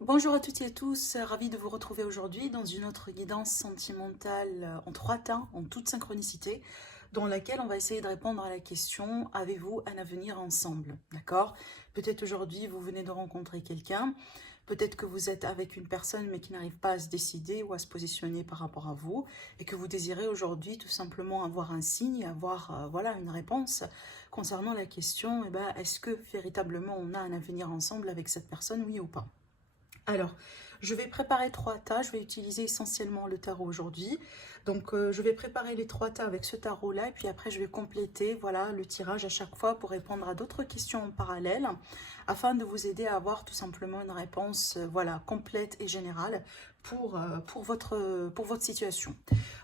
Bonjour à toutes et à tous, ravi de vous retrouver aujourd'hui dans une autre guidance sentimentale en trois temps, en toute synchronicité, dans laquelle on va essayer de répondre à la question: avez-vous un avenir ensemble? D'accord? Peut-être aujourd'hui vous venez de rencontrer quelqu'un, peut-être que vous êtes avec une personne mais qui n'arrive pas à se décider ou à se positionner par rapport à vous, et que vous désirez aujourd'hui tout simplement avoir un signe, avoir voilà, une réponse concernant la question: est-ce que véritablement on a un avenir ensemble avec cette personne, oui ou pas? Alors, je vais préparer trois tas. Je vais utiliser essentiellement le tarot aujourd'hui. Donc, je vais préparer les trois tas avec ce tarot-là. Et puis après, je vais compléter voilà, le tirage à chaque fois pour répondre à d'autres questions en parallèle, afin de vous aider à avoir tout simplement une réponse voilà, complète et générale pour votre situation.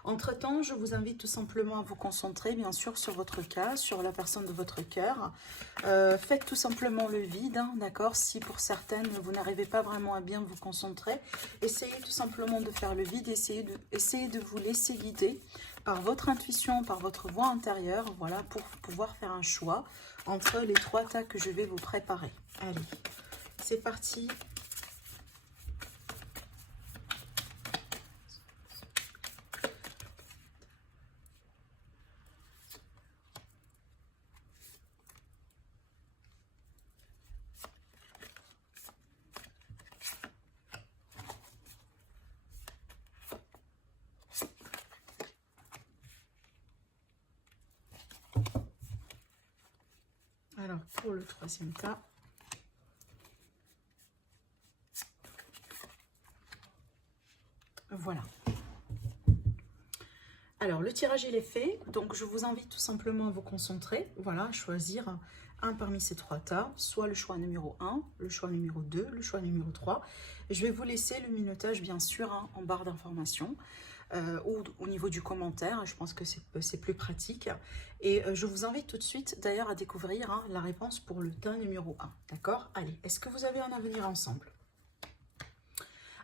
Entre-temps, je vous invite tout simplement à vous concentrer, bien sûr, sur votre cas, sur la personne de votre cœur. Faites tout simplement le vide, hein, d'accord? Si pour certaines, vous n'arrivez pas vraiment à bien vous concentrer, essayez tout simplement de faire le vide, essayez de vous laisser guider par votre intuition, par votre voix intérieure, voilà, pour pouvoir faire un choix entre les trois tas que je vais vous préparer. Allez, c'est parti. Alors, pour le troisième tas, voilà. Alors, le tirage, il est fait. Donc, je vous invite tout simplement à vous concentrer. Voilà, à choisir un parmi ces trois tas. Soit le choix numéro 1, le choix numéro 2, le choix numéro 3. Je vais vous laisser le minutage, bien sûr, hein, en barre d'informations. Ou au niveau du commentaire, je pense que c'est plus pratique. Et je vous invite tout de suite, d'ailleurs, à découvrir hein, la réponse pour le tas numéro 1. D'accord? Allez, est-ce que vous avez un avenir ensemble?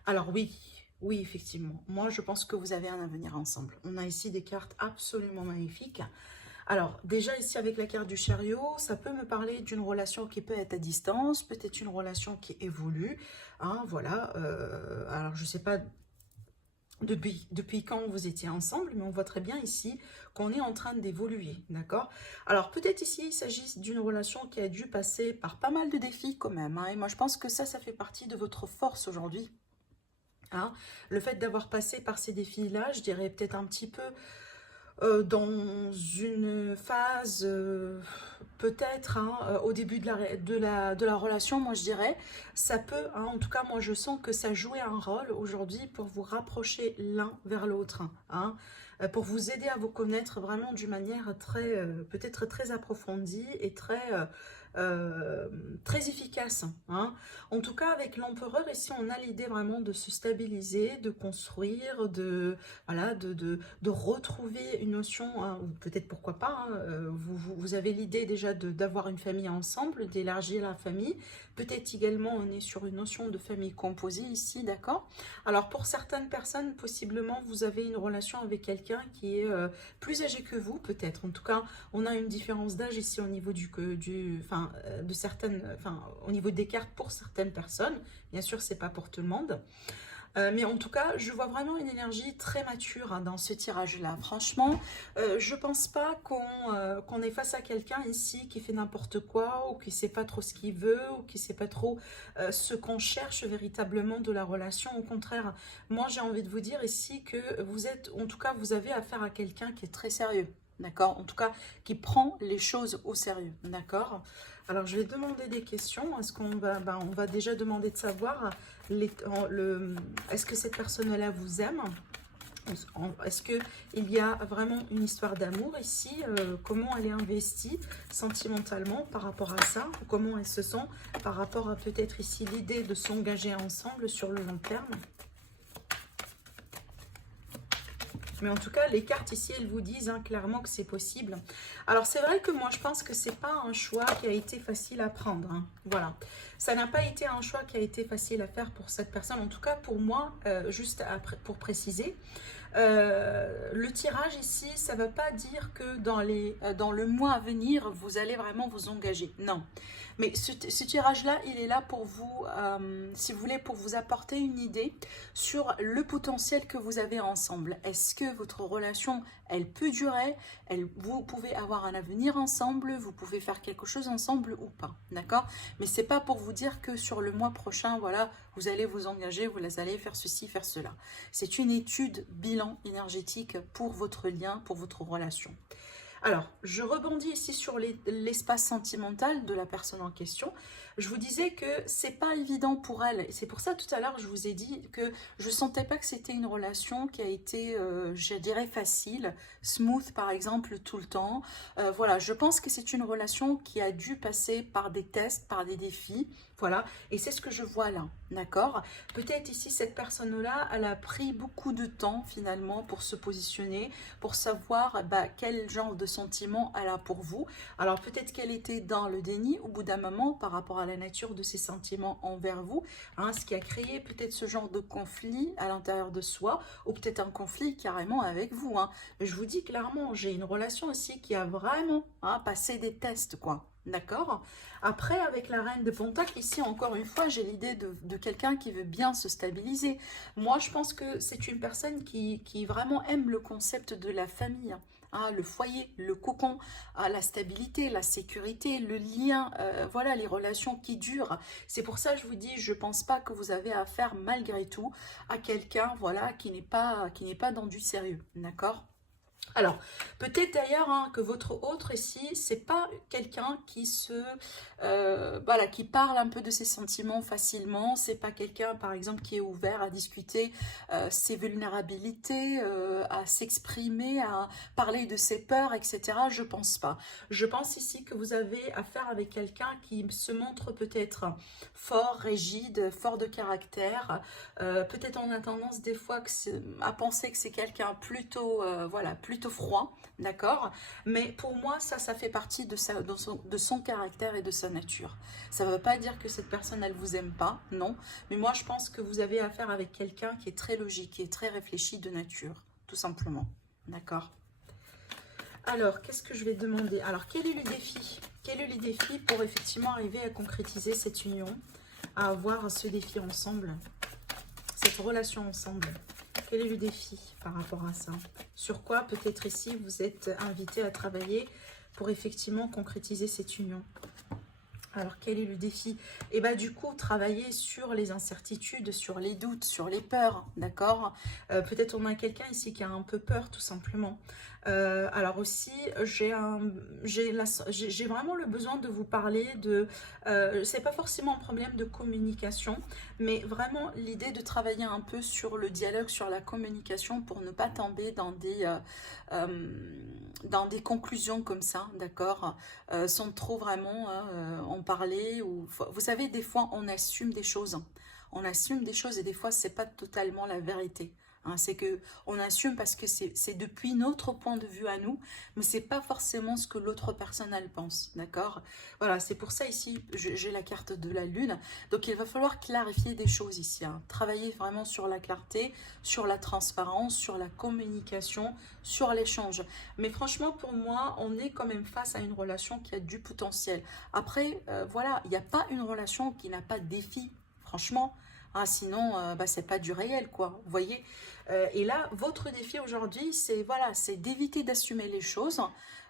Alors oui, oui, effectivement. Moi, je pense que vous avez un avenir ensemble. On a ici des cartes absolument magnifiques. Alors, déjà ici avec la carte du chariot, ça peut me parler d'une relation qui peut être à distance, peut-être une relation qui évolue. Hein, voilà. Alors, je ne sais pas depuis quand vous étiez ensemble, mais on voit très bien ici qu'on est en train d'évoluer, d'accord? Alors, peut-être ici, il s'agit d'une relation qui a dû passer par pas mal de défis quand même. Hein, et moi, je pense que ça fait partie de votre force aujourd'hui. Hein, le fait d'avoir passé par ces défis-là, je dirais peut-être un petit peu dans une phase, peut-être hein, au début de la relation, moi je dirais, ça peut, hein, en tout cas moi je sens que ça jouait un rôle aujourd'hui pour vous rapprocher l'un vers l'autre, hein, pour vous aider à vous connaître vraiment d'une manière très, peut-être très approfondie et euh, très efficace. Hein. En tout cas, avec l'empereur, ici, on a l'idée vraiment de se stabiliser, de construire, voilà, de retrouver une notion, hein, ou peut-être pourquoi pas, hein, vous avez l'idée déjà d'avoir une famille ensemble, d'élargir la famille. Peut-être également, on est sur une notion de famille composée ici, d'accord? Alors, pour certaines personnes, possiblement, vous avez une relation avec quelqu'un qui est plus âgé que vous, peut-être. En tout cas, on a une différence d'âge ici au niveau de certaines, au niveau des cartes pour certaines personnes. Bien sûr, c'est pas pour tout le monde. Mais en tout cas, je vois vraiment une énergie très mature hein, dans ce tirage-là. Franchement, je pense pas qu'on est face à quelqu'un ici qui fait n'importe quoi ou qui sait pas trop ce qu'il veut ou qui sait pas trop ce qu'on cherche véritablement de la relation. Au contraire, moi j'ai envie de vous dire ici que vous êtes, en tout cas, vous avez affaire à quelqu'un qui est très sérieux. D'accord? En tout cas, qui prend les choses au sérieux. D'accord? Alors, je vais demander des questions. Est-ce qu'on va, on va déjà demander de savoir est-ce que cette personne-là vous aime? Est-ce qu'il y a vraiment une histoire d'amour ici? Comment elle est investie sentimentalement par rapport à ça? Comment elle se sent par rapport à peut-être ici l'idée de s'engager ensemble sur le long terme? Mais en tout cas, les cartes ici, elles vous disent hein, clairement que c'est possible. Alors, c'est vrai que moi, je pense que c'est pas un choix qui a été facile à prendre. Hein. Voilà. Ça n'a pas été un choix qui a été facile à faire pour cette personne, en tout cas pour moi, juste après, pour préciser. Le tirage ici, ça ne veut pas dire que dans le mois à venir, vous allez vraiment vous engager. Non. Mais ce tirage-là, il est là pour vous, si vous voulez, pour vous apporter une idée sur le potentiel que vous avez ensemble. Est-ce que votre relation, elle peut durer? Vous pouvez avoir un avenir ensemble, vous pouvez faire quelque chose ensemble ou pas, d'accord? Mais c'est pas pour vous dire que sur le mois prochain, voilà, vous allez vous engager, vous allez faire ceci, faire cela. C'est une étude bilan énergétique pour votre lien, pour votre relation. Alors, je rebondis ici sur l'espace sentimental de la personne en question. Je vous disais que c'est pas évident pour elle. C'est pour ça, tout à l'heure, je vous ai dit que je sentais pas que c'était une relation qui a été, je dirais, facile, smooth, par exemple, tout le temps. Voilà, je pense que c'est une relation qui a dû passer par des tests, par des défis. Voilà, et c'est ce que je vois là, d'accord? Peut-être ici, cette personne-là, elle a pris beaucoup de temps, finalement, pour se positionner, pour savoir quel genre de sentiment elle a pour vous. Alors peut-être qu'elle était dans le déni au bout d'un moment par rapport à la nature de ses sentiments envers vous, hein, ce qui a créé peut-être ce genre de conflit à l'intérieur de soi, ou peut-être un conflit carrément avec vous. Hein. Je vous dis clairement, j'ai une relation aussi qui a vraiment passé des tests, quoi. D'accord? Après, avec la reine de Pentacle, ici, encore une fois, j'ai l'idée de quelqu'un qui veut bien se stabiliser. Moi, je pense que c'est une personne qui vraiment aime le concept de la famille. Hein, le foyer, le cocon, la stabilité, la sécurité, le lien, voilà, les relations qui durent. C'est pour ça que je vous dis, je ne pense pas que vous avez affaire malgré tout à quelqu'un, voilà, qui n'est pas dans du sérieux, d'accord? Alors, peut-être d'ailleurs que votre autre ici, c'est pas quelqu'un voilà, qui parle un peu de ses sentiments facilement. C'est pas quelqu'un, par exemple, qui est ouvert à discuter ses vulnérabilités, à s'exprimer, à parler de ses peurs, etc. Je pense pas. Je pense ici que vous avez affaire avec quelqu'un qui se montre peut-être fort, rigide, fort de caractère. Peut-être on a tendance des fois à penser que c'est quelqu'un plutôt, voilà, plutôt froid, d'accord? Mais pour moi, ça fait partie de son caractère et de sa nature. Ça ne veut pas dire que cette personne, elle vous aime pas, non. Mais moi, je pense que vous avez affaire avec quelqu'un qui est très logique, qui est très réfléchi de nature, tout simplement, d'accord? Alors, qu'est-ce que je vais demander? Alors, quel est le défi? Quel est le défi pour effectivement arriver à concrétiser cette union, à avoir ce défi ensemble, cette relation ensemble? Quel est le défi par rapport à ça? Sur quoi peut-être ici vous êtes invité à travailler pour effectivement concrétiser cette union? Alors quel est le défi? Et bien du coup travailler sur les incertitudes, sur les doutes, sur les peurs, d'accord? Peut-être on a quelqu'un ici qui a un peu peur tout simplement. Alors aussi j'ai vraiment le besoin de vous parler de c'est pas forcément un problème de communication, mais vraiment l'idée de travailler un peu sur le dialogue, sur la communication pour ne pas tomber dans des conclusions comme ça, d'accord, sans trop vraiment en parler. Vous savez, des fois on assume des choses, et des fois c'est pas totalement la vérité. Hein, c'est que on assume parce que c'est depuis notre point de vue à nous, mais c'est pas forcément ce que l'autre personne elle pense, d'accord? Voilà, c'est pour ça ici j'ai la carte de la lune, donc il va falloir clarifier des choses ici, hein. Travailler vraiment sur la clarté, sur la transparence, sur la communication, sur l'échange. Mais franchement pour moi, on est quand même face à une relation qui a du potentiel. Après, voilà, il n'y a pas une relation qui n'a pas de défi, franchement. Ah, sinon, c'est pas du réel, quoi. Vous voyez? Et là, votre défi aujourd'hui, c'est voilà, c'est d'éviter d'assumer les choses,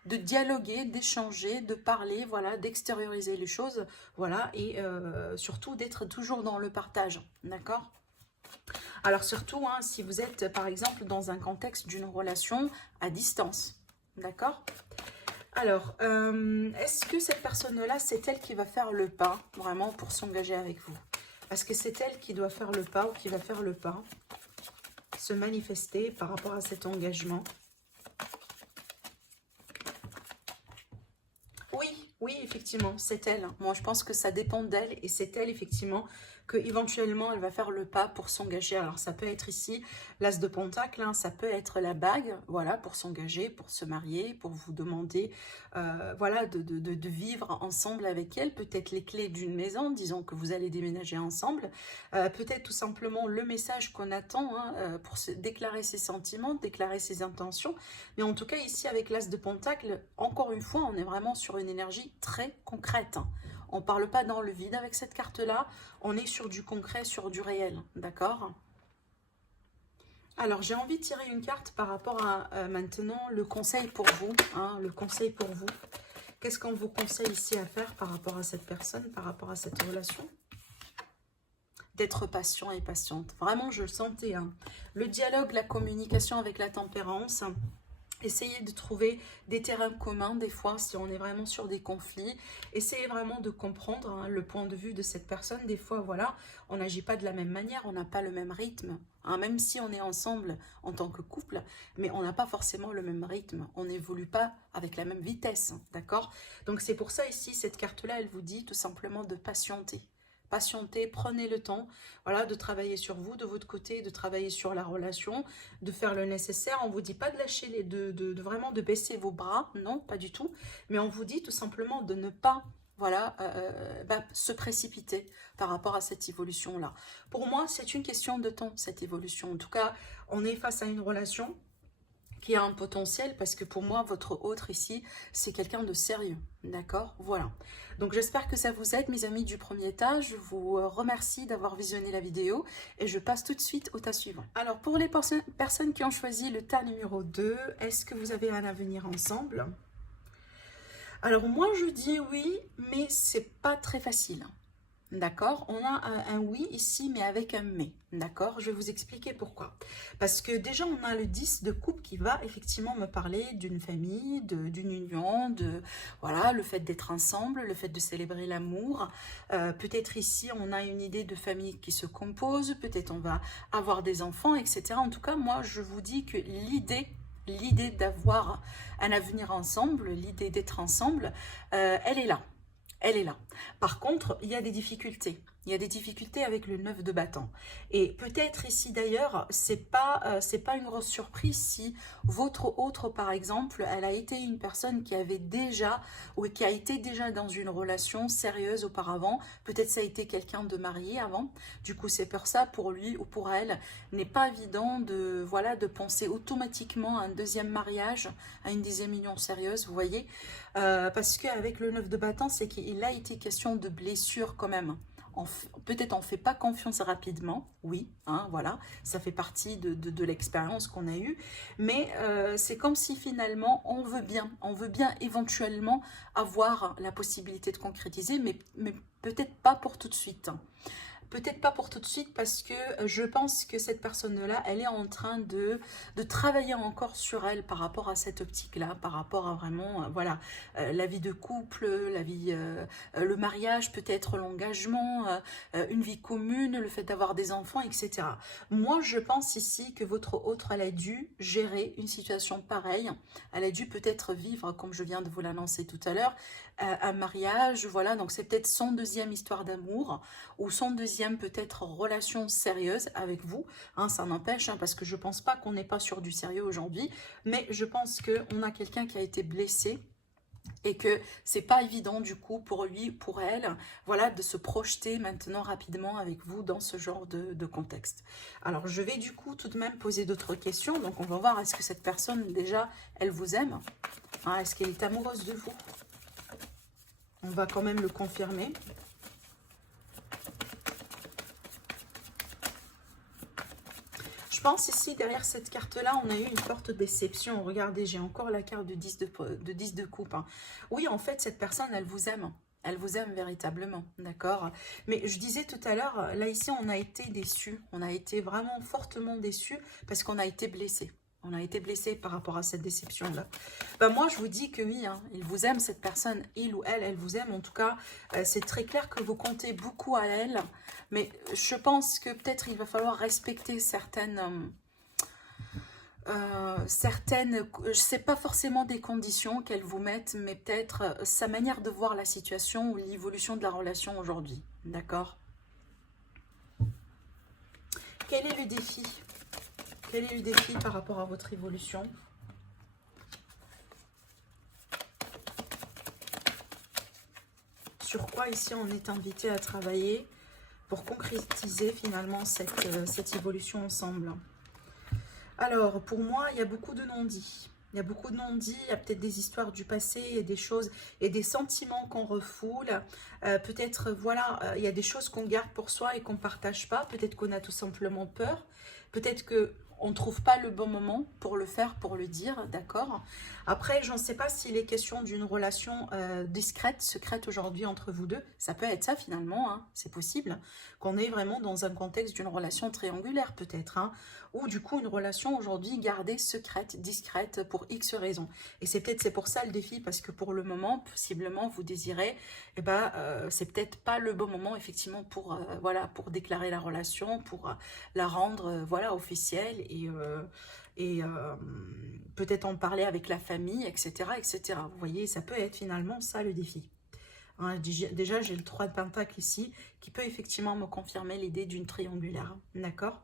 de dialoguer, d'échanger, de parler, voilà, d'extérioriser les choses, voilà, et surtout d'être toujours dans le partage, d'accord? Alors surtout, hein, si vous êtes par exemple dans un contexte d'une relation à distance, d'accord? Alors, est-ce que cette personne-là, c'est elle qui va faire le pas, vraiment, pour s'engager avec vous? Parce que c'est elle qui doit faire le pas ou qui va faire le pas, se manifester par rapport à cet engagement. Oui, oui, effectivement, c'est elle. Moi, je pense que ça dépend d'elle et c'est elle, effectivement, qu'éventuellement, elle va faire le pas pour s'engager. Alors, ça peut être ici l'as de Pentacle, hein, ça peut être la bague, voilà, pour s'engager, pour se marier, pour vous demander, voilà, de vivre ensemble avec elle. Peut-être les clés d'une maison, disons que vous allez déménager ensemble. Peut-être tout simplement le message qu'on attend, hein, pour déclarer ses sentiments, déclarer ses intentions. Mais en tout cas, ici, avec l'as de Pentacle, encore une fois, on est vraiment sur une énergie très concrète, hein. On ne parle pas dans le vide avec cette carte-là, on est sur du concret, sur du réel, d'accord? Alors, j'ai envie de tirer une carte par rapport à maintenant le conseil pour vous, hein, le conseil pour vous. Qu'est-ce qu'on vous conseille ici à faire par rapport à cette personne, par rapport à cette relation? D'être patient et patiente. Vraiment, je le sentais, hein. Le dialogue, la communication avec la tempérance. Essayez de trouver des terrains communs des fois si on est vraiment sur des conflits. Essayez vraiment de comprendre, hein, le point de vue de cette personne. Des fois, voilà, on n'agit pas de la même manière, on n'a pas le même rythme, hein, même si on est ensemble en tant que couple, mais on n'a pas forcément le même rythme. On n'évolue pas avec la même vitesse, hein, d'accord? Donc c'est pour ça ici, cette carte-là, elle vous dit tout simplement de patienter. Patientez, prenez le temps, voilà, de travailler sur vous, de votre côté, de travailler sur la relation, de faire le nécessaire. On ne vous dit pas de lâcher, vraiment de baisser vos bras, non, pas du tout. Mais on vous dit tout simplement de ne pas, voilà, se précipiter par rapport à cette évolution-là. Pour moi, c'est une question de temps, cette évolution. En tout cas, on est face à une relation qui a un potentiel, parce que pour moi, votre autre ici, c'est quelqu'un de sérieux, d'accord? Voilà. Donc j'espère que ça vous aide, mes amis du premier étage. Je vous remercie d'avoir visionné la vidéo et je passe tout de suite au tas suivant. Alors, pour les personnes qui ont choisi le tas numéro 2, est-ce que vous avez un avenir ensemble? Alors moi, je dis oui, mais c'est pas très facile. D'accord, on a un oui ici, mais avec un mais. D'accord, je vais vous expliquer pourquoi. Parce que déjà, on a le 10 de coupe qui va effectivement me parler d'une famille, d'une union, de voilà, le fait d'être ensemble, le fait de célébrer l'amour. Peut-être ici, on a une idée de famille qui se compose, peut-être on va avoir des enfants, etc. En tout cas, moi, je vous dis que l'idée d'avoir un avenir ensemble, l'idée d'être ensemble, elle est là. Elle est là. Par contre, il y a des difficultés. Il y a des difficultés avec le 9 de bâton. Et peut-être ici d'ailleurs, c'est pas une grosse surprise si votre autre, par exemple, elle a été une personne qui avait déjà, ou qui a été déjà dans une relation sérieuse auparavant. Peut-être ça a été quelqu'un de marié avant. Du coup, c'est pour ça, pour lui ou pour elle, n'est pas évident de, voilà, de penser automatiquement à un deuxième mariage, à une deuxième union sérieuse, vous voyez. Parce qu'avec le 9 de bâton, c'est qu'il a été question de blessures quand même. Peut-être on ne fait pas confiance rapidement, oui, hein, voilà, ça fait partie de l'expérience qu'on a eue, mais c'est comme si finalement on veut bien éventuellement avoir la possibilité de concrétiser, mais peut-être pas pour tout de suite, hein. Peut-être pas pour tout de suite parce que je pense que cette personne-là, elle est en train de travailler encore sur elle par rapport à cette optique-là, par rapport à vraiment, voilà, la vie de couple, la vie, le mariage, peut-être l'engagement, une vie commune, le fait d'avoir des enfants, etc. Moi, je pense ici que votre autre, elle a dû gérer une situation pareille. Elle a dû peut-être vivre, comme je viens de vous l'annoncer tout à l'heure, un mariage, voilà, donc c'est peut-être son deuxième histoire d'amour ou son deuxième peut-être relation sérieuse avec vous, hein, ça n'empêche, hein, parce que je pense pas qu'on n'est pas sur du sérieux aujourd'hui, mais je pense qu'on a quelqu'un qui a été blessé et que c'est pas évident du coup pour lui, pour elle, voilà, de se projeter maintenant rapidement avec vous dans ce genre de contexte. Alors je vais du coup tout de même poser d'autres questions, donc on va voir est-ce que cette personne déjà, elle vous aime, hein, est-ce qu'elle est amoureuse de vous? On va quand même le confirmer. Je pense ici, derrière cette carte-là, on a eu une forte déception. Regardez, j'ai encore la carte de 10 de coupe, hein. Oui, en fait, cette personne, elle vous aime. Elle vous aime véritablement, d'accord? Mais je disais tout à l'heure, là, ici, on a été déçus. On a été vraiment fortement déçus parce qu'on a été blessés. On a été blessé par rapport à cette déception-là. Ben moi, je vous dis que oui, hein, il vous aime, cette personne, il ou elle vous aime. En tout cas, c'est très clair que vous comptez beaucoup à elle. Mais je pense que peut-être il va falloir respecter certaines, c'est pas forcément des conditions qu'elle vous mette, mais peut-être sa manière de voir la situation ou l'évolution de la relation aujourd'hui. D'accord ? quel est le défi? Quel est le défi par rapport à votre évolution? Sur quoi ici on est invité à travailler pour concrétiser finalement cette évolution ensemble? Alors, pour moi, il y a beaucoup de non-dits. Il y a beaucoup de non-dits, il y a peut-être des histoires du passé, et des choses et des sentiments qu'on refoule. Peut-être, voilà, il y a des choses qu'on garde pour soi et qu'on ne partage pas. Peut-être qu'on a tout simplement peur. Peut-être qu'on ne trouve pas le bon moment pour le faire, pour le dire, d'accord? Après, je ne sais pas s'il est question d'une relation discrète, secrète aujourd'hui entre vous deux. Ça peut être ça finalement, hein, c'est possible. Qu'on est vraiment dans un contexte d'une relation triangulaire peut-être, hein, ou du coup une relation aujourd'hui gardée secrète, discrète pour X raisons. Et c'est pour ça le défi, parce que pour le moment, possiblement vous désirez, eh ben, c'est peut-être pas le bon moment effectivement pour, voilà, pour déclarer la relation, pour la rendre voilà, officielle et peut-être en parler avec la famille, etc., etc. Vous voyez, ça peut être finalement ça le défi. Hein, déjà, j'ai le 3 de Pentacle ici, qui peut effectivement me confirmer l'idée d'une triangulaire. D'accord?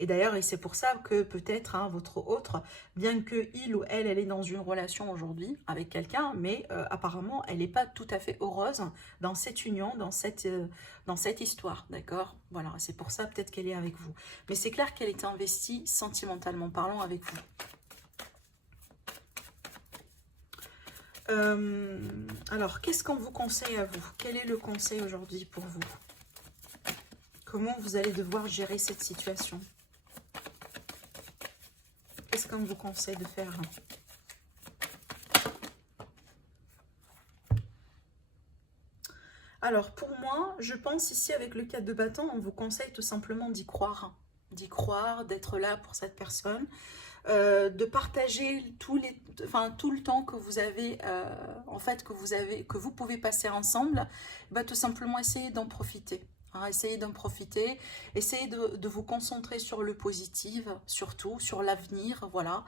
Et d'ailleurs, et c'est pour ça que peut-être hein, votre autre, bien que il ou elle est dans une relation aujourd'hui avec quelqu'un, mais apparemment, elle n'est pas tout à fait heureuse dans cette union, dans cette histoire. D'accord? Voilà, c'est pour ça peut-être qu'elle est avec vous. Mais c'est clair qu'elle est investie, sentimentalement parlant, avec vous. Alors, qu'est-ce qu'on vous conseille à vous? Quel est le conseil aujourd'hui pour vous? Comment vous allez devoir gérer cette situation? Qu'est-ce qu'on vous conseille de faire? Alors, pour moi, je pense ici avec le 4 de bâton, on vous conseille tout simplement d'y croire. D'y croire, d'être là pour cette personne. De partager tout le temps que vous avez, en fait, que vous pouvez passer ensemble, bah, tout simplement essayer d'en profiter. Hein, essayez d'en profiter, essayez de vous concentrer sur le positif, surtout sur l'avenir, voilà.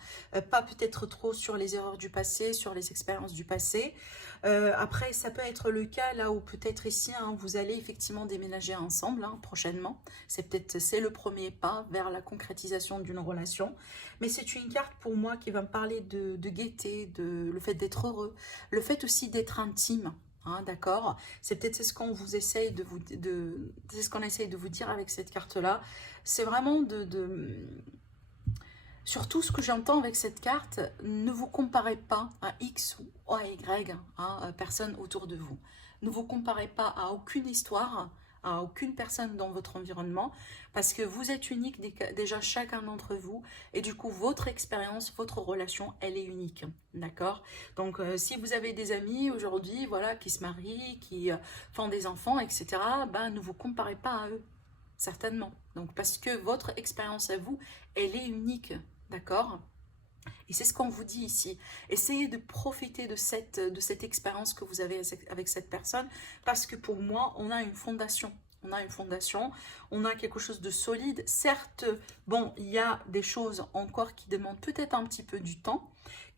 Pas peut-être trop sur les erreurs du passé, sur les expériences du passé. Après, ça peut être le cas là où peut-être ici, hein, vous allez effectivement déménager ensemble hein, prochainement. C'est le premier pas vers la concrétisation d'une relation. Mais c'est une carte pour moi qui va me parler de gaieté, de le fait d'être heureux, le fait aussi d'être intime. Hein, d'accord, c'est ce qu'on vous essaye c'est ce qu'on essaye de vous dire avec cette carte là. C'est vraiment surtout ce que j'entends avec cette carte, ne vous comparez pas à X ou à Y, hein, personne autour de vous. Ne vous comparez pas à aucune histoire, à aucune personne dans votre environnement, parce que vous êtes unique déjà chacun d'entre vous, et du coup votre expérience, votre relation, elle est unique, d'accord? Donc si vous avez des amis aujourd'hui, voilà, qui se marient, qui font des enfants, etc., ben, ne vous comparez pas à eux, certainement. Donc parce que votre expérience à vous, elle est unique, d'accord? Et c'est ce qu'on vous dit ici. Essayez de profiter de cette expérience que vous avez avec cette personne, parce que pour moi, on a une fondation. On a une fondation, on a quelque chose de solide. Certes, bon, il y a des choses encore qui demandent peut-être un petit peu du temps,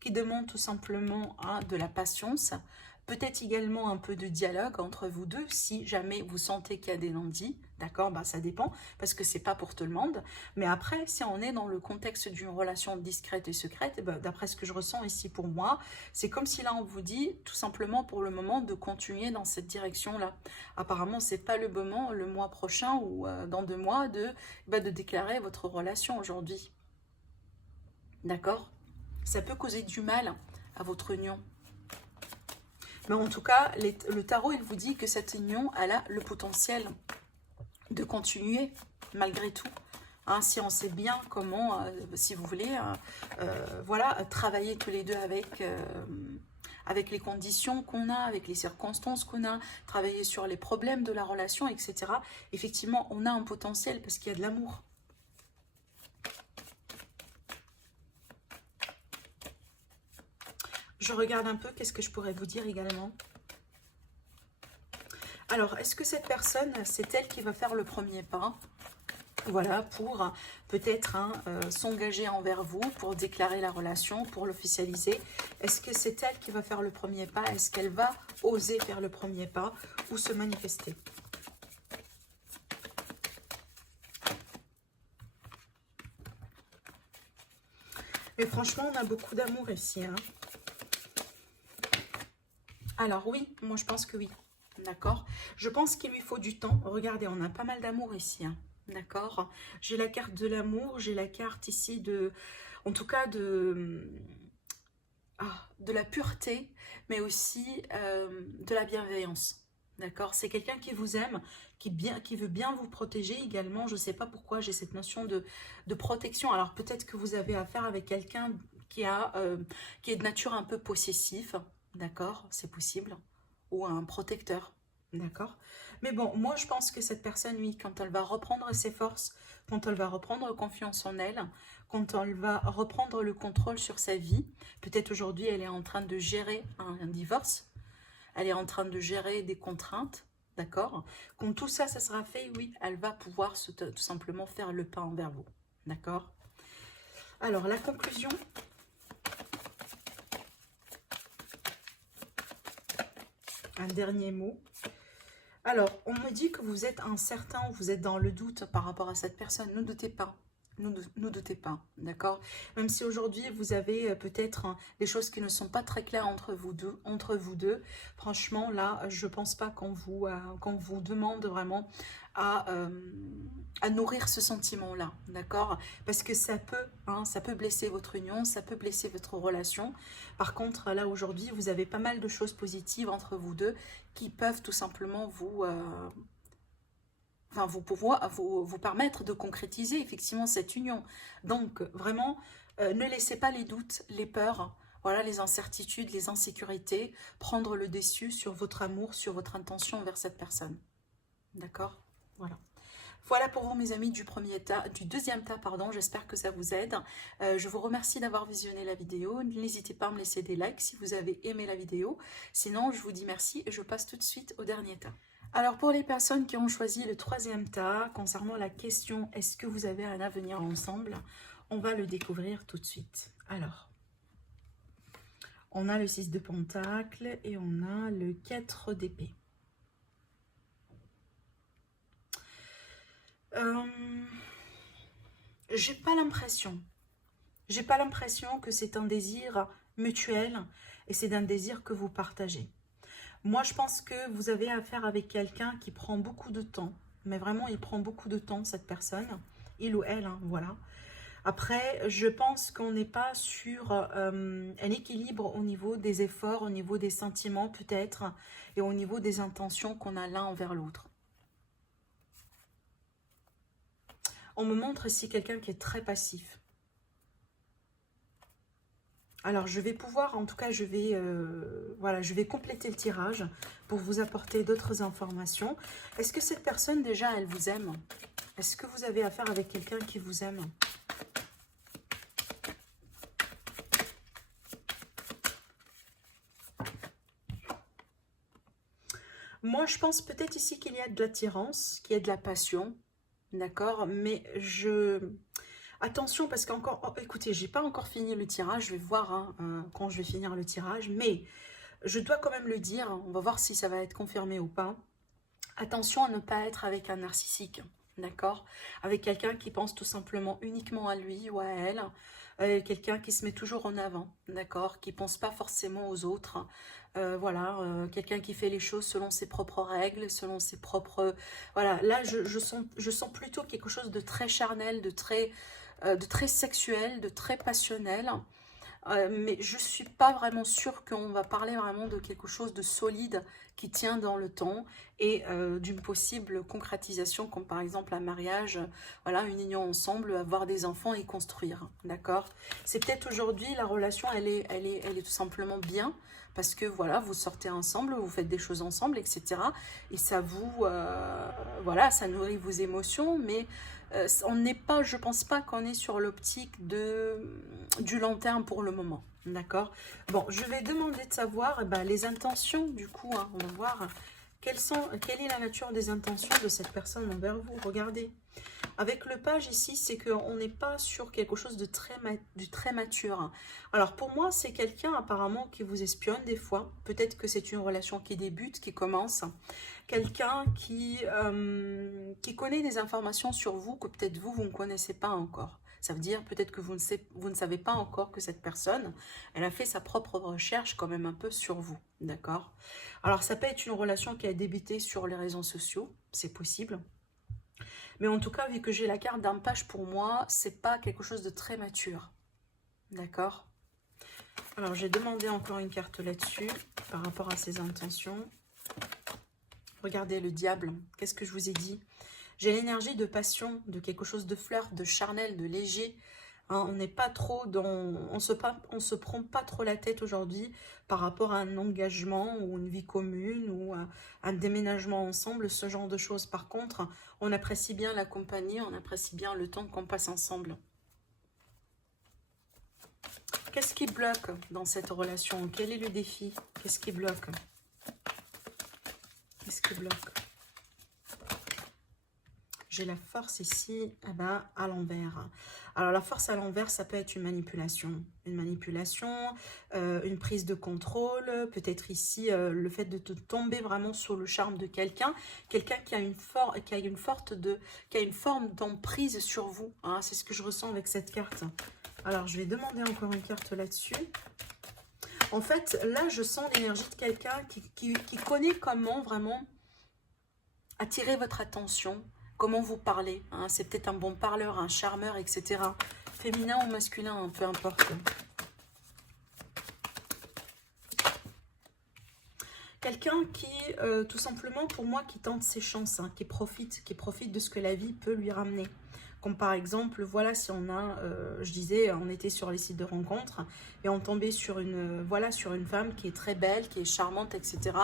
qui demandent tout simplement hein, de la patience, peut-être également un peu de dialogue entre vous deux, si jamais vous sentez qu'il y a des non-dits, d'accord, bah, ça dépend, parce que c'est pas pour tout le monde. Mais après, si on est dans le contexte d'une relation discrète et secrète, bah, d'après ce que je ressens ici pour moi, c'est comme si là on vous dit tout simplement pour le moment de continuer dans cette direction-là. Apparemment, c'est pas le moment le mois prochain ou dans 2 mois de déclarer votre relation aujourd'hui. D'accord? Ça peut causer du mal à votre union. Mais en tout cas, le tarot, il vous dit que cette union, elle a le potentiel de continuer malgré tout. Hein, si on sait bien comment, si vous voulez, voilà, travailler tous les deux avec les conditions qu'on a, avec les circonstances qu'on a, travailler sur les problèmes de la relation, etc. Effectivement, on a un potentiel parce qu'il y a de l'amour. Je regarde un peu, qu'est-ce que je pourrais vous dire également. Alors, est-ce que cette personne, c'est elle qui va faire le premier pas? Voilà, pour peut-être hein, s'engager envers vous, pour déclarer la relation, pour l'officialiser. Est-ce que c'est elle qui va faire le premier pas? Est-ce qu'elle va oser faire le premier pas ou se manifester? Mais franchement, on a beaucoup d'amour ici. Hein. Alors oui, moi je pense que oui. D'accord. Je pense qu'il lui faut du temps. Regardez, on a pas mal d'amour ici. Hein. D'accord. J'ai la carte de l'amour. J'ai la carte ici de... En tout cas de la pureté, mais aussi de la bienveillance. D'accord. C'est quelqu'un qui vous aime, qui veut bien vous protéger également. Je ne sais pas pourquoi j'ai cette notion de protection. Alors peut-être que vous avez affaire avec quelqu'un qui est de nature un peu possessif. D'accord, c'est possible. Ou un protecteur. D'accord. Mais bon, moi je pense que cette personne, oui, quand elle va reprendre ses forces, quand elle va reprendre confiance en elle, quand elle va reprendre le contrôle sur sa vie, peut-être aujourd'hui elle est en train de gérer un divorce, elle est en train de gérer des contraintes, d'accord. Quand tout ça, ça sera fait, oui, elle va pouvoir tout simplement faire le pas envers vous, d'accord. Alors, la conclusion. Un dernier mot. Alors, on me dit que vous êtes incertain, vous êtes dans le doute par rapport à cette personne. Ne doutez pas. Ne doutez pas, d'accord. Même si aujourd'hui, vous avez peut-être des choses qui ne sont pas très claires entre vous deux. Franchement, là, je ne pense pas qu'on vous demande vraiment à nourrir ce sentiment-là, d'accord. Parce que ça peut blesser votre union, ça peut blesser votre relation. Par contre, là, aujourd'hui, vous avez pas mal de choses positives entre vous deux qui peuvent tout simplement vous permettre de concrétiser effectivement cette union. Donc, vraiment, ne laissez pas les doutes, les peurs, voilà, les incertitudes, les insécurités prendre le dessus sur votre amour, sur votre intention envers cette personne. D'accord? Voilà. Voilà pour vous mes amis du deuxième tas, pardon. J'espère que ça vous aide. Je vous remercie d'avoir visionné la vidéo. N'hésitez pas à me laisser des likes si vous avez aimé la vidéo. Sinon, je vous dis merci et je passe tout de suite au dernier tas. Alors pour les personnes qui ont choisi le troisième tas, concernant la question « Est-ce que vous avez un avenir ensemble ?», on va le découvrir tout de suite. Alors, on a le 6 de Pentacle et on a le 4 d'épée. J'ai pas l'impression que c'est un désir mutuel et c'est un désir que vous partagez. Moi, je pense que vous avez affaire avec quelqu'un qui prend beaucoup de temps. Mais vraiment, il prend beaucoup de temps, cette personne. Il ou elle, hein, voilà. Après, je pense qu'on n'est pas sur un équilibre au niveau des efforts, au niveau des sentiments peut-être, et au niveau des intentions qu'on a l'un envers l'autre. On me montre ici quelqu'un qui est très passif. Alors, je vais pouvoir, en tout cas, je vais compléter le tirage pour vous apporter d'autres informations. Est-ce que cette personne, déjà, elle vous aime? Est-ce que vous avez affaire avec quelqu'un qui vous aime? Moi, je pense peut-être ici qu'il y a de l'attirance, qu'il y a de la passion, d'accord? Mais attention, parce qu'encore... Oh, écoutez, j'ai pas encore fini le tirage, je vais voir quand je vais finir le tirage, mais je dois quand même le dire, on va voir si ça va être confirmé ou pas. Attention à ne pas être avec un narcissique, d'accord? Avec quelqu'un qui pense tout simplement uniquement à lui ou à elle, quelqu'un qui se met toujours en avant, d'accord? Qui ne pense pas forcément aux autres, quelqu'un qui fait les choses selon ses propres règles, selon ses propres... Voilà, là je sens plutôt quelque chose de très charnel, de très sexuel, de très passionnel. Mais je ne suis pas vraiment sûre qu'on va parler vraiment de quelque chose de solide qui tient dans le temps et d'une possible concrétisation comme par exemple un mariage, voilà, une union ensemble, avoir des enfants et construire, d'accord? C'est peut-être aujourd'hui la relation elle est tout simplement bien parce que voilà, vous sortez ensemble, vous faites des choses ensemble, etc. Et ça vous, voilà, ça nourrit vos émotions, mais on n'est pas, je pense pas qu'on est sur l'optique du long terme pour le moment, d'accord? Bon, je vais demander de savoir les intentions du coup, hein, on va voir quelle est la nature des intentions de cette personne envers vous. Regardez, avec le page ici, c'est qu'on n'est pas sur quelque chose de très mature. Alors pour moi, c'est quelqu'un apparemment qui vous espionne des fois. Peut-être que c'est une relation qui débute, qui commence. Quelqu'un qui connaît des informations sur vous que peut-être vous ne connaissez pas encore. Ça veut dire peut-être que vous ne savez pas encore que cette personne, elle a fait sa propre recherche quand même un peu sur vous, d'accord? Alors ça peut être une relation qui a débuté sur les réseaux sociaux, c'est possible. Mais en tout cas, vu que j'ai la carte d'un page, pour moi, c'est pas quelque chose de très mature, d'accord? Alors j'ai demandé encore une carte là-dessus, par rapport à ses intentions. Regardez le diable, qu'est-ce que je vous ai dit? J'ai l'énergie de passion, de quelque chose de flirt, de charnel, de léger. Hein, on n'est pas trop dans... On se prend pas trop la tête aujourd'hui par rapport à un engagement ou une vie commune ou un déménagement ensemble, ce genre de choses. Par contre, on apprécie bien la compagnie, on apprécie bien le temps qu'on passe ensemble. Qu'est-ce qui bloque dans cette relation? Quel est le défi? Qu'est-ce qui bloque? Qu'est-ce qui bloque? J'ai la force ici, eh ben, à l'envers. Alors la force à l'envers, ça peut être une manipulation. Une prise de contrôle. Peut-être ici, le fait de te tomber vraiment sur le charme de quelqu'un. Quelqu'un qui a une forme d'emprise sur vous. Hein, c'est ce que je ressens avec cette carte. Alors je vais demander encore une carte là-dessus. En fait, là, je sens l'énergie de quelqu'un qui connaît comment vraiment attirer votre attention, comment vous parlez. Hein, c'est peut-être un bon parleur, un charmeur, etc. Féminin ou masculin, hein, peu importe. Quelqu'un qui, tout simplement, pour moi, qui tente ses chances, hein, qui profite de ce que la vie peut lui ramener. Comme par exemple, voilà, si on a, je disais, on était sur les sites de rencontres et on tombait sur une, voilà, sur une femme qui est très belle, qui est charmante, etc.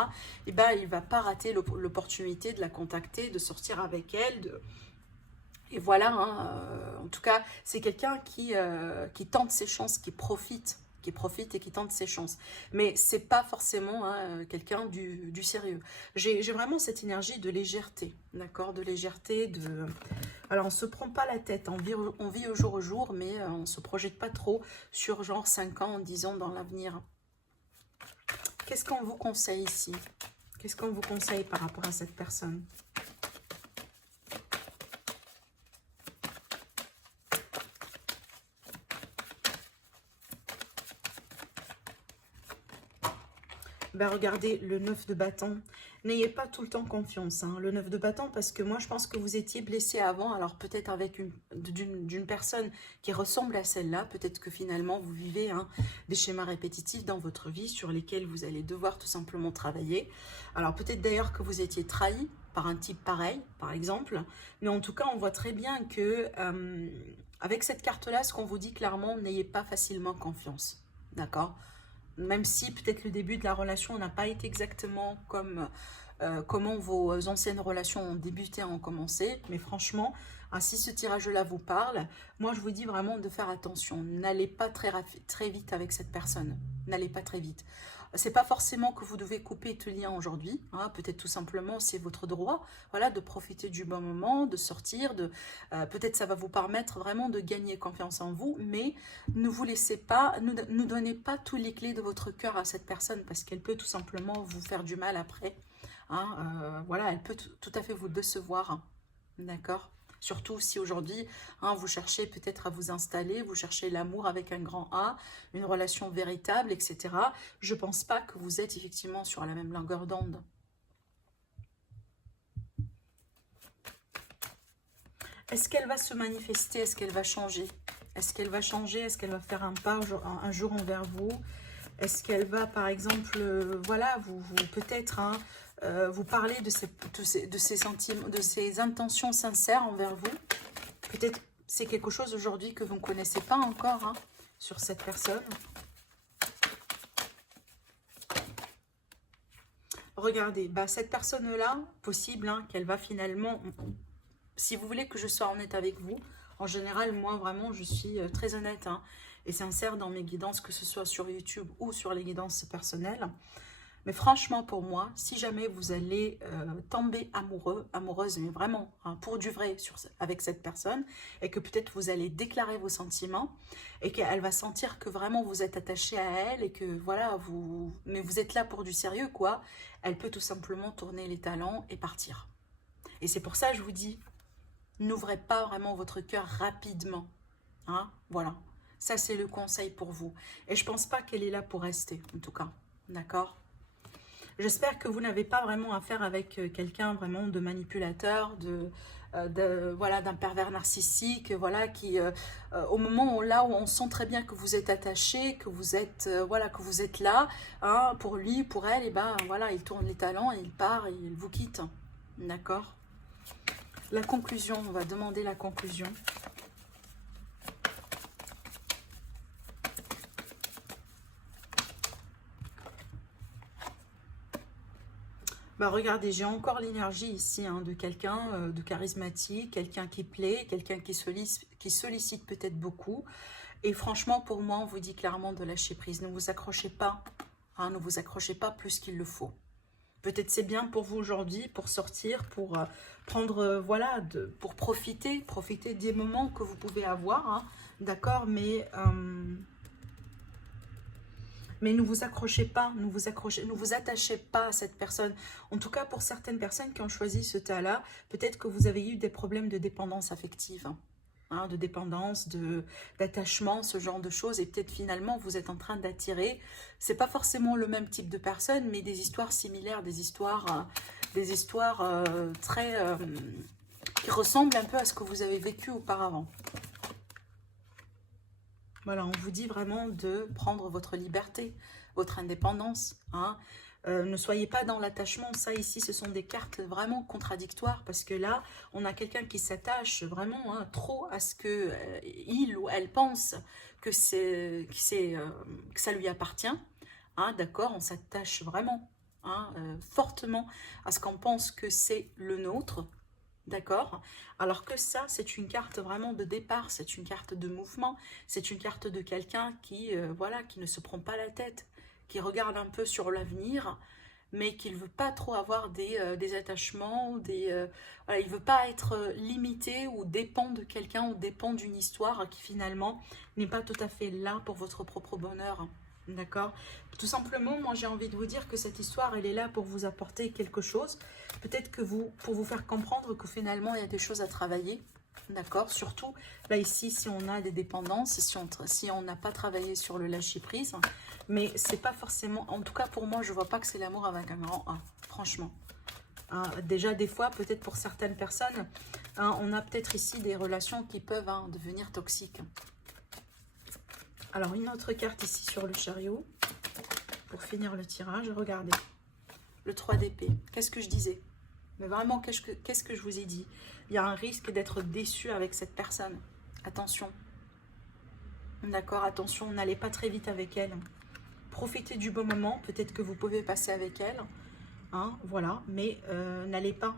Et ben, il ne va pas rater l'opportunité de la contacter, de sortir avec elle. Et voilà, hein, en tout cas, c'est quelqu'un qui tente ses chances, qui profite et qui tente ses chances. Mais c'est pas forcément hein, quelqu'un du sérieux. J'ai vraiment cette énergie de légèreté, d'accord? De légèreté, de... Alors, on ne se prend pas la tête, on vit au jour, mais on ne se projette pas trop sur genre 5 ans, 10 ans dans l'avenir. Qu'est-ce qu'on vous conseille ici? Qu'est-ce qu'on vous conseille par rapport à cette personne? Ben regardez le 9 de bâton. N'ayez pas tout le temps confiance, hein, le 9 de bâton, parce que moi je pense que vous étiez blessé avant, alors peut-être avec d'une personne qui ressemble à celle-là, peut-être que finalement vous vivez hein, des schémas répétitifs dans votre vie sur lesquels vous allez devoir tout simplement travailler. Alors peut-être d'ailleurs que vous étiez trahi par un type pareil, par exemple, mais en tout cas on voit très bien que avec cette carte-là, ce qu'on vous dit clairement, n'ayez pas facilement confiance, d'accord ? Même si peut-être le début de la relation n'a pas été exactement comme comment vos anciennes relations ont débuté, ont commencé. Mais franchement, hein, si ce tirage-là vous parle, moi je vous dis vraiment de faire attention. N'allez pas très vite avec cette personne. N'allez pas très vite. C'est pas forcément que vous devez couper tout lien aujourd'hui. Hein, peut-être tout simplement c'est votre droit, voilà, de profiter du bon moment, de sortir, peut-être ça va vous permettre vraiment de gagner confiance en vous, mais ne vous laissez pas, ne donnez pas toutes les clés de votre cœur à cette personne parce qu'elle peut tout simplement vous faire du mal après. Hein, voilà, elle peut tout à fait vous décevoir. Hein, d'accord? Surtout si aujourd'hui, hein, vous cherchez peut-être à vous installer, vous cherchez l'amour avec un grand A, une relation véritable, etc. Je ne pense pas que vous êtes effectivement sur la même longueur d'onde. Est-ce qu'elle va se manifester? Est-ce qu'elle va changer? Est-ce qu'elle va changer? Est-ce qu'elle va faire un pas un jour envers vous? Est-ce qu'elle va, par exemple, voilà, vous peut-être... Hein, vous parler de ces sentiments, de ces intentions sincères envers vous. Peut-être c'est quelque chose aujourd'hui que vous ne connaissez pas encore hein, sur cette personne. Regardez, bah, cette personne-là, possible hein, qu'elle va finalement... Si vous voulez que je sois honnête avec vous, en général, moi vraiment, je suis très honnête hein, et sincère dans mes guidances, que ce soit sur YouTube ou sur les guidances personnelles. Mais franchement, pour moi, si jamais vous allez tomber amoureuse, mais vraiment, hein, pour du vrai, avec cette personne, et que peut-être vous allez déclarer vos sentiments, et qu'elle va sentir que vraiment vous êtes attaché à elle, et que voilà, mais vous êtes là pour du sérieux, quoi, elle peut tout simplement tourner les talons et partir. Et c'est pour ça que je vous dis, n'ouvrez pas vraiment votre cœur rapidement. Hein, voilà. Ça, c'est le conseil pour vous. Et je pense pas qu'elle est là pour rester, en tout cas. D'accord? J'espère que vous n'avez pas vraiment affaire avec quelqu'un vraiment de manipulateur, voilà, d'un pervers narcissique, voilà, qui au moment où, là où on sent très bien que vous êtes attaché, que vous êtes voilà, que vous êtes là, hein, pour lui, pour elle, et ben voilà, il tourne les talons et il part et il vous quitte. D'accord? La conclusion, on va demander la conclusion. Bah regardez, j'ai encore l'énergie ici hein, de quelqu'un de charismatique, quelqu'un qui plaît, quelqu'un qui sollicite peut-être beaucoup. Et franchement, pour moi, on vous dit clairement de lâcher prise. Ne vous accrochez pas, hein, ne vous accrochez pas plus qu'il le faut. Peut-être c'est bien pour vous aujourd'hui, pour sortir, pour prendre, voilà, pour profiter des moments que vous pouvez avoir, hein, d'accord, mais ne vous accrochez pas, ne vous attachez pas à cette personne. En tout cas, pour certaines personnes qui ont choisi ce tas-là, peut-être que vous avez eu des problèmes de dépendance affective, hein, de dépendance, d'attachement, ce genre de choses. Et peut-être finalement, vous êtes en train d'attirer, c'est pas forcément le même type de personne, mais des histoires similaires, des histoires très... qui ressemblent un peu à ce que vous avez vécu auparavant. Voilà, on vous dit vraiment de prendre votre liberté, votre indépendance. Hein. Ne soyez pas dans l'attachement. Ça, ici, ce sont des cartes vraiment contradictoires. Parce que là, on a quelqu'un qui s'attache vraiment hein, trop à ce que il ou elle pense que ça lui appartient. Hein, d'accord, on s'attache vraiment hein, fortement à ce qu'on pense que c'est le nôtre. D'accord? Alors que ça, c'est une carte vraiment de départ, c'est une carte de mouvement, c'est une carte de quelqu'un qui, voilà, qui ne se prend pas la tête, qui regarde un peu sur l'avenir, mais qui ne veut pas trop avoir des attachements, voilà, il ne veut pas être limité ou dépend de quelqu'un ou dépend d'une histoire qui finalement n'est pas tout à fait là pour votre propre bonheur. D'accord? Tout simplement, moi j'ai envie de vous dire que cette histoire, elle est là pour vous apporter quelque chose. Peut-être que pour vous faire comprendre que finalement, il y a des choses à travailler. D'accord? Surtout, là ici, si on a des dépendances, si on n'a pas travaillé sur le lâcher-prise. Mais c'est pas forcément, en tout cas pour moi, je vois pas que c'est l'amour avec un grand A. Franchement. Hein, déjà, des fois, peut-être pour certaines personnes, hein, on a peut-être ici des relations qui peuvent hein, devenir toxiques. Alors, une autre carte ici sur le chariot. Pour finir le tirage, regardez. Le 3 d'épée. Qu'est-ce que je disais? Mais vraiment, qu'est-ce que je vous ai dit? Il y a un risque d'être déçu avec cette personne. Attention. D'accord, attention, n'allez pas très vite avec elle. Profitez du bon moment. Peut-être que vous pouvez passer avec elle. Hein, voilà. Mais n'allez pas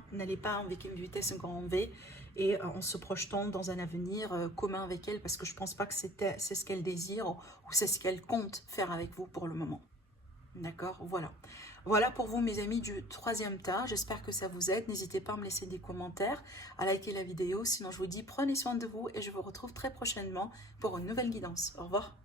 avec une vitesse grand V. Et en se projetant dans un avenir commun avec elle. Parce que je ne pense pas que c'est ce qu'elle désire. Ou c'est ce qu'elle compte faire avec vous pour le moment. D'accord, voilà. Voilà pour vous mes amis du troisième tas. J'espère que ça vous aide. N'hésitez pas à me laisser des commentaires, à liker la vidéo. Sinon je vous dis prenez soin de vous et je vous retrouve très prochainement pour une nouvelle guidance. Au revoir.